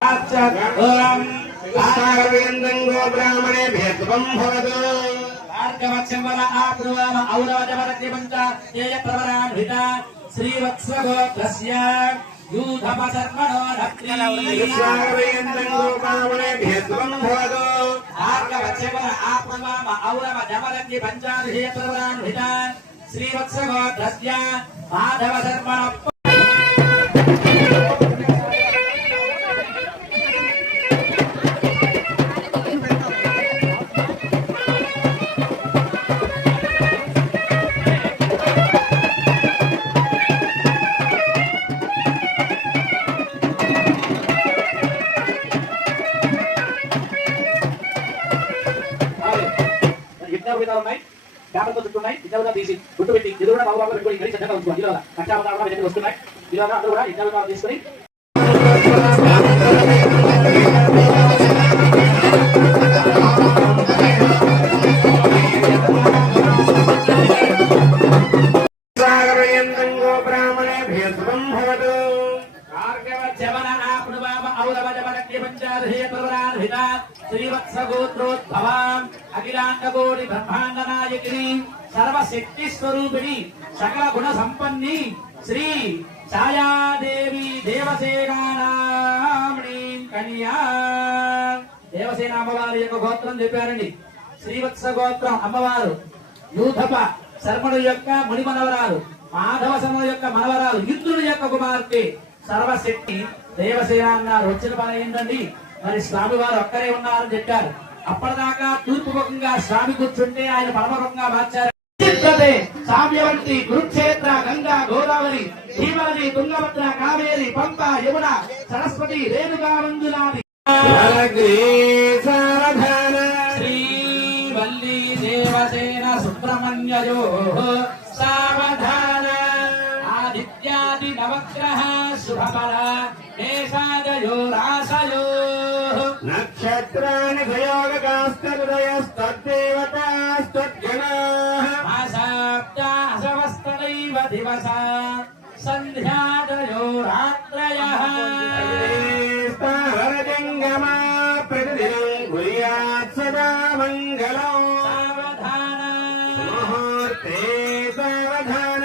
ఓం విస్తారవేందంగో బ్రాహ్మణే భేత్వం భవతు. భార్గవత్సంవర ఆప్నువామ ఔరవజవరతి పంచ ఏయ ప్రవరాన్విత శ్రీవత్సగోత్రస్య యూధపసర్మణో నక్రీ విస్తారవేందంగో బ్రాహ్మణే భేత్వం భవతు భార్గవత్సంవర యజ్ఞోపేతాలు ఉన్నాయి. పేపర్తో చుట్టూ ఉన్నాయి యజ్ఞోపేతాలు తీసి గుట్టు పెట్టి ఇది కూడా బాబు పెట్టుకొని కలిసి చక్కగా ఉంచుకోండి. ఇలా కక్షాపదాలు కూడా యజ్ఞాలు వస్తున్నాయి. ఇలా అందరూ కూడా యజ్ఞోపేతాలు తీసుకొని బ్రాహ్మణే భేత్వం భవతు. భార్గవజవన ఆప్నువామ ఔరవజవరక్య శ్రీవత్సగోత్రోద్భవాం అఖిలాండకోటి బ్రహ్మాండ నాయకిని సర్వశక్తి స్వరూపిణి సకల గుణ సంపన్ని శ్రీ ఛాయాదేవి దేవసేనామణి కన్యా. దేవసేన అమ్మవారి యొక్క గోత్రం చెప్పారండి. శ్రీవత్స గోత్రం అమ్మవారు యూథప శర్మడు యొక్క ముని మనవరాలు మాధవ శర్మ యొక్క మనవరాలు ఇంద్రుడి యొక్క కుమార్తె సర్వశక్తి దేవసేన అన్నారు. వచ్చిన పని ఏంటండి? మరి స్వామి వారు ఒక్కరే ఉన్నారని చెప్పారు. అప్పటిదాకా తూర్పు ముఖంగా స్వామి కూర్చుంటే ఆయన పరమముఖంగా మార్చారు. సామ్యవంతి కురుక్షేత్ర గంగా గోదావరి భీమనది తుంగభద్ర కావేరి పంప యమున సరస్వతి రేణుకా మంజులాది సావధాన శ్రీ వల్లి దేవసేన సుబ్రహ్మణ్యయో సావధాన. ఆదిత్యాది నవగ్రహ శుభఫల దేశాదయో రాసయో నక్షత్రాణి భయోగకాస్తదయస్తద్దేవతాస్తద్గణాః ఆసాప్తాసవస్తదైవ దివస సంధ్యాదయో రాత్రయః స్తారజంగమా ప్రతిదినం కుర్యాత్ సదా మంగళం సావధాన ముహూర్తే సావధాన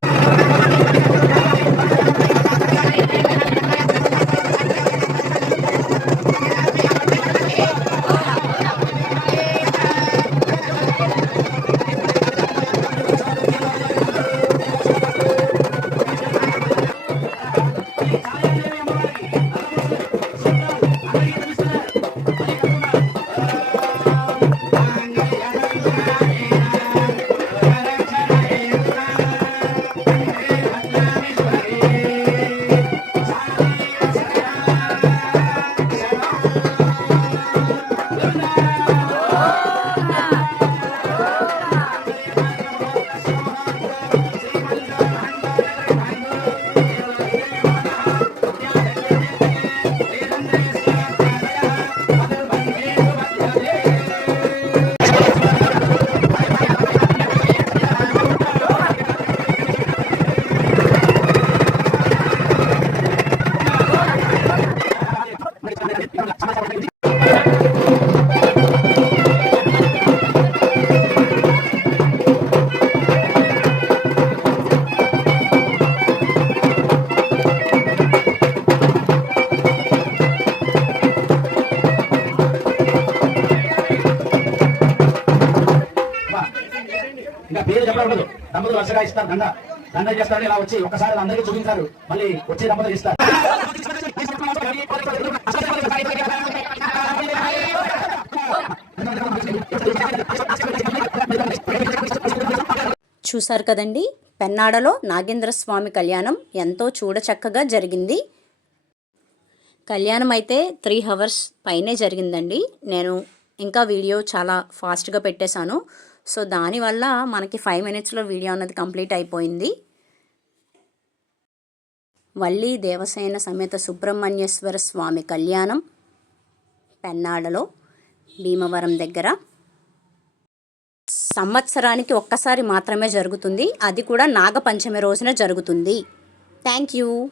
దంపతులు వరుసగా ఇస్తారు దండ. దండ చేస్తారు ఇలా వచ్చి ఒకసారి అందరికీ చూపించారు. మళ్ళీ వచ్చే దంపతులు ఇస్తారు. చూశారు కదండి? పెన్నాడలో నాగేంద్ర స్వామి కళ్యాణం ఎంతో చూడచక్కగా జరిగింది. కళ్యాణం అయితే త్రీ అవర్స్ పైనే జరిగిందండి. నేను ఇంకా వీడియో చాలా ఫాస్ట్గా పెట్టేశాను. సో దానివల్ల మనకి ఫైవ్ మినిట్స్లో వీడియో అన్నది కంప్లీట్ అయిపోయింది. వల్లి దేవసేన సమేత సుబ్రహ్మణ్యేశ్వర స్వామి కళ్యాణం పెన్నాడలో భీమవరం దగ్గర. సంవత్సరానికి ఒక్కసారి మాత్రమే జరుగుతుంది. అది కూడా నాగపంచమి రోజున జరుగుతుంది. Thank you.